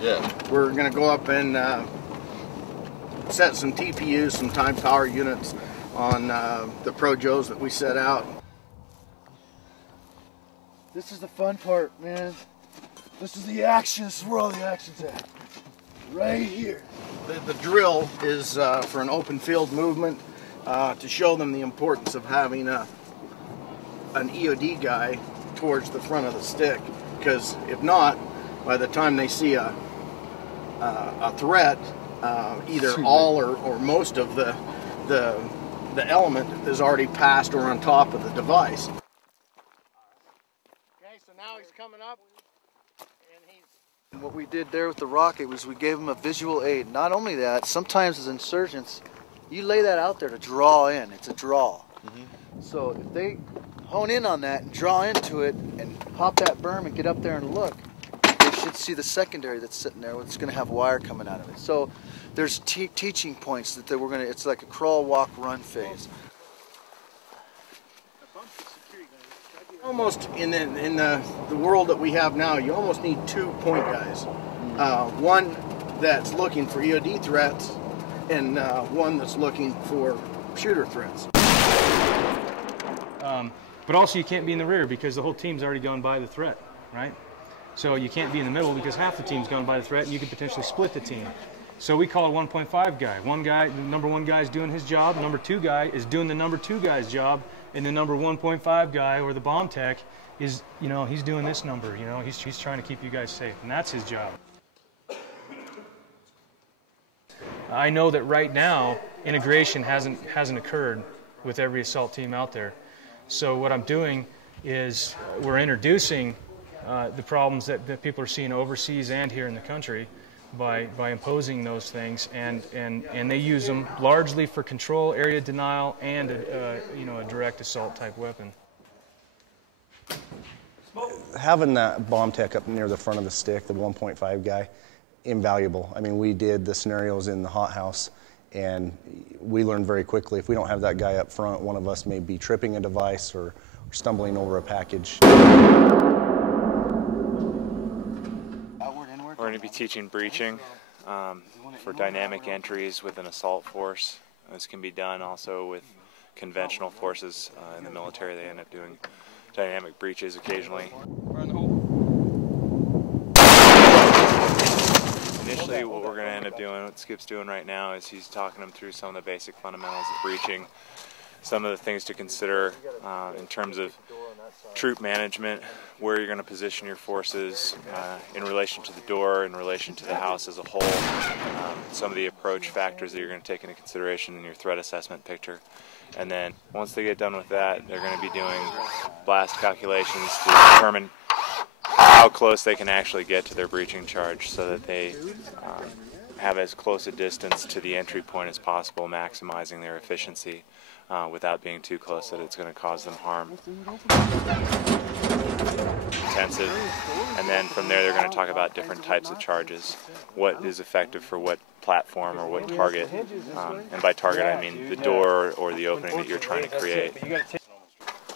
Yeah. We're going to go up and set some TPUs, some time power units on the Pro-Joes that we set out. This is the fun part, man. This is the action. This is where all the action's at. Right here. The drill is for an open field movement to show them the importance of having an EOD guy towards the front of the stick, because if not, by the time they see a threat, either all or most of the element is already passed or on top of the device. Okay, so now he's coming up, and what we did there with the rocket was we gave him a visual aid. Not only that, sometimes as insurgents, you lay that out there to draw in. It's a draw. So if they hone in on that and draw into it and hop that berm and get up there and look, they should see the secondary that's sitting there. It's going to have wire coming out of it. So there's teaching points that we're going to. It's like a crawl, walk, run phase. Almost in the world that we have now, you almost need 2 point guys. One that's looking for EOD threats, and one that's looking for shooter threats. But also you can't be in the rear because the whole team's already gone by the threat, right? So you can't be in the middle because half the team's gone by the threat and you could potentially split the team. So we call it 1.5 guy. One guy, the number 1 guy is doing his job, number 2 guy is doing the number 2 guy's job, and the number 1.5 guy or the bomb tech is, you know, he's doing this number, you know, he's trying to keep you guys safe, and that's his job. I know that right now integration hasn't occurred with every assault team out there. So what I'm doing is we're introducing the problems that people are seeing overseas and here in the country by imposing those things, and they use them largely for control, area denial, and a direct assault type weapon. Having that bomb tech up near the front of the stick, the 1.5 guy, invaluable. I mean, we did the scenarios in the hothouse, and we learned very quickly if we don't have that guy up front, one of us may be tripping a device or stumbling over a package. We're going to be teaching breaching for dynamic entries with an assault force. This can be done also with conventional forces in the military. They end up doing dynamic breaches occasionally. Initially, what we're going to end up doing, what Skip's doing right now, is he's talking them through some of the basic fundamentals of breaching, some of the things to consider in terms of troop management, where you're going to position your forces in relation to the door, in relation to the house as a whole, some of the approach factors that you're going to take into consideration in your threat assessment picture. And then once they get done with that, they're going to be doing blast calculations to determine how close they can actually get to their breaching charge so that they have as close a distance to the entry point as possible, maximizing their efficiency without being too close that it's going to cause them harm. Intensive. And then from there they're going to talk about different types of charges, what is effective for what platform or what target, and by target I mean the door or the opening that you're trying to create.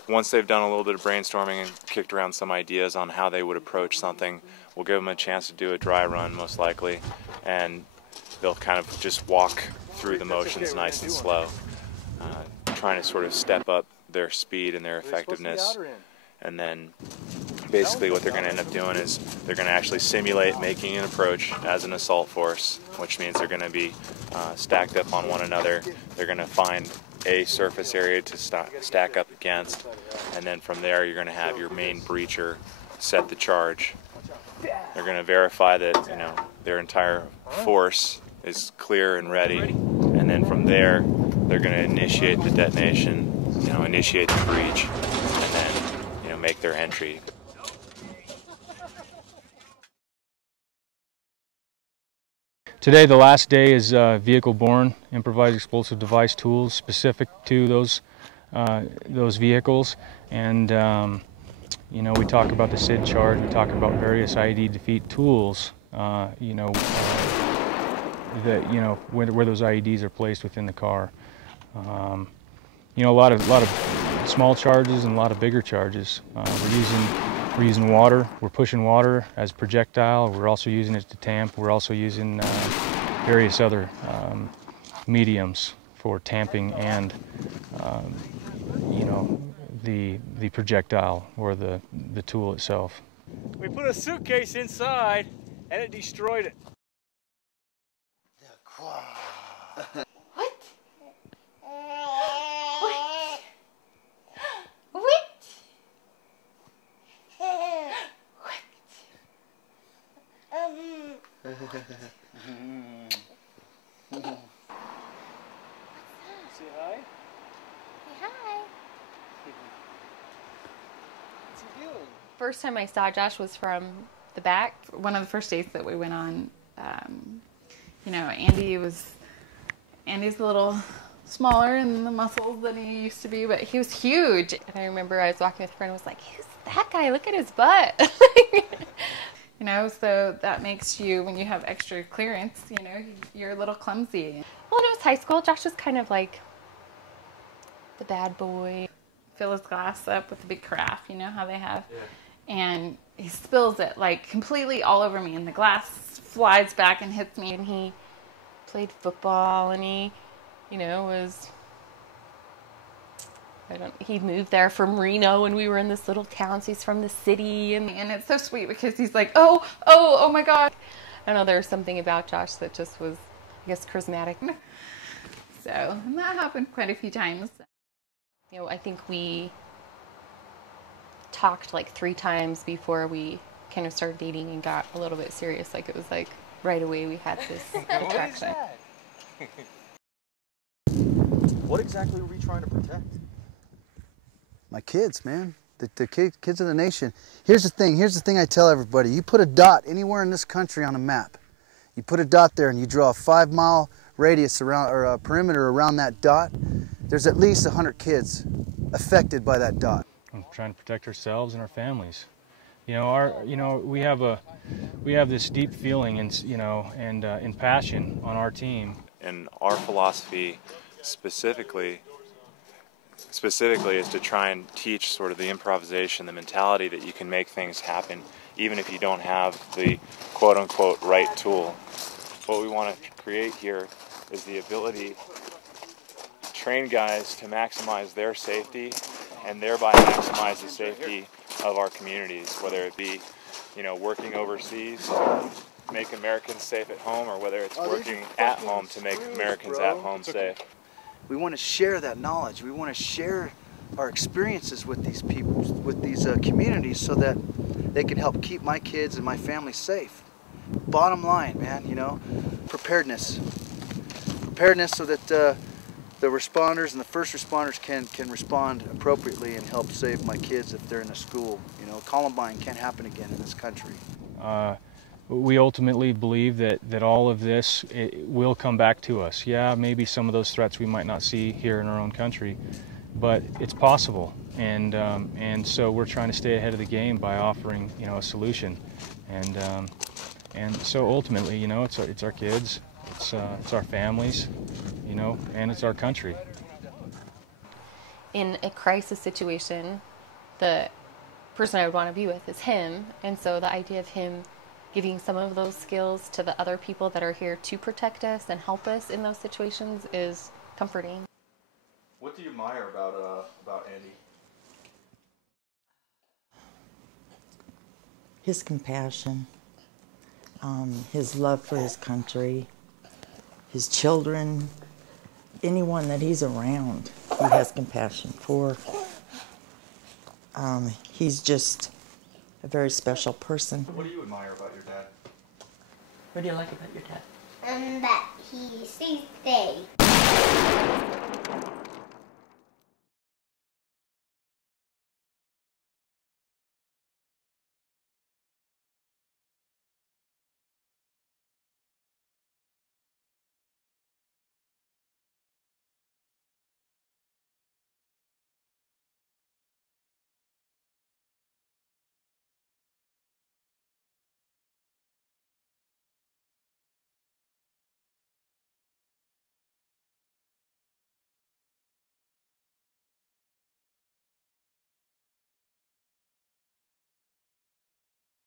Once they've done a little bit of brainstorming and kicked around some ideas on how they would approach something, we'll give them a chance to do a dry run most likely, and they'll kind of just walk through the motions nice and slow, trying to sort of step up their speed and their effectiveness. And then basically what they're going to end up doing is they're going to actually simulate making an approach as an assault force, which means they're going to be stacked up on one another. They're going to find a surface area to stack up against, and then from there you're going to have your main breacher set the charge. They're going to verify that, you know, their entire force is clear and ready, and then from there they're going to initiate the detonation, you know, initiate the breach, and then, you know, make their entry. Today, the last day, is vehicle-borne improvised explosive device tools specific to those vehicles, and you know, we talk about the SID charge, we talk about various IED defeat tools, you know, that, you know, where those IEDs are placed within the car. You know, a lot of small charges and a lot of bigger charges. We're using We're using water. We're pushing water as projectile. We're also using it to tamp. We're also using various other mediums for tamping and, you know, the projectile or the tool itself. We put a suitcase inside and it destroyed it. What? What? Say hi. Say hi. What's he doing? First time I saw Josh was from the back. One of the first dates that we went on, you know, Andy's a little smaller in the muscles than he used to be, but he was huge. And I remember I was walking with a friend and was like, who's that guy? Look at his butt. You know, so that makes you, when you have extra clearance, you know, you're a little clumsy. Well, when it was high school, Josh was kind of like the bad boy. Fill his glass up with a big carafe, you know how they have? Yeah. And he spills it like completely all over me, and the glass flies back and hits me. And he played football, and he, you know, he moved there from Reno, and we were in this little town, so he's from the city, and it's so sweet because he's like, oh my God. I don't know, there was something about Josh that just was, I guess, charismatic. So, and that happened quite a few times. You know, I think we talked like 3 times before we kind of started dating and got a little bit serious. Like, it was like right away we had this attraction. What exactly were we trying to protect? My kids, man. The kids of the nation. Here's the thing I tell everybody. You put a dot anywhere in this country on a map. You put a dot there and you draw a 5-mile radius around, or a perimeter around that dot. There's at least 100 kids affected by that dot. I'm trying to protect ourselves and our families. You know, we have this deep feeling and, you know, and passion on our team. And our philosophy specifically is to try and teach sort of the improvisation, the mentality that you can make things happen even if you don't have the quote-unquote right tool. What we want to create here is the ability to train guys to maximize their safety and thereby maximize the safety of our communities, whether it be, you know, working overseas to make Americans safe at home, or whether it's working at home to make Americans at home safe. We want to share that knowledge. We want to share our experiences with these people, with these communities, so that they can help keep my kids and my family safe. Bottom line, man, you know, preparedness. Preparedness so that the responders and the first responders can respond appropriately and help save my kids if they're in a school. You know, Columbine can't happen again in this country. We ultimately believe that all of this will come back to us. Yeah, maybe some of those threats we might not see here in our own country, but it's possible. And so we're trying to stay ahead of the game by offering, you know, a solution. And so ultimately, you know, it's our kids, it's our families, you know, and it's our country. In a crisis situation, the person I would want to be with is him, and so the idea of him giving some of those skills to the other people that are here to protect us and help us in those situations is comforting. What do you admire about Andy? His compassion, his love for his country, his children, anyone that he's around, he has compassion for. He's just a very special person. What do you admire about your dad? What do you like about your dad? That he stays safe.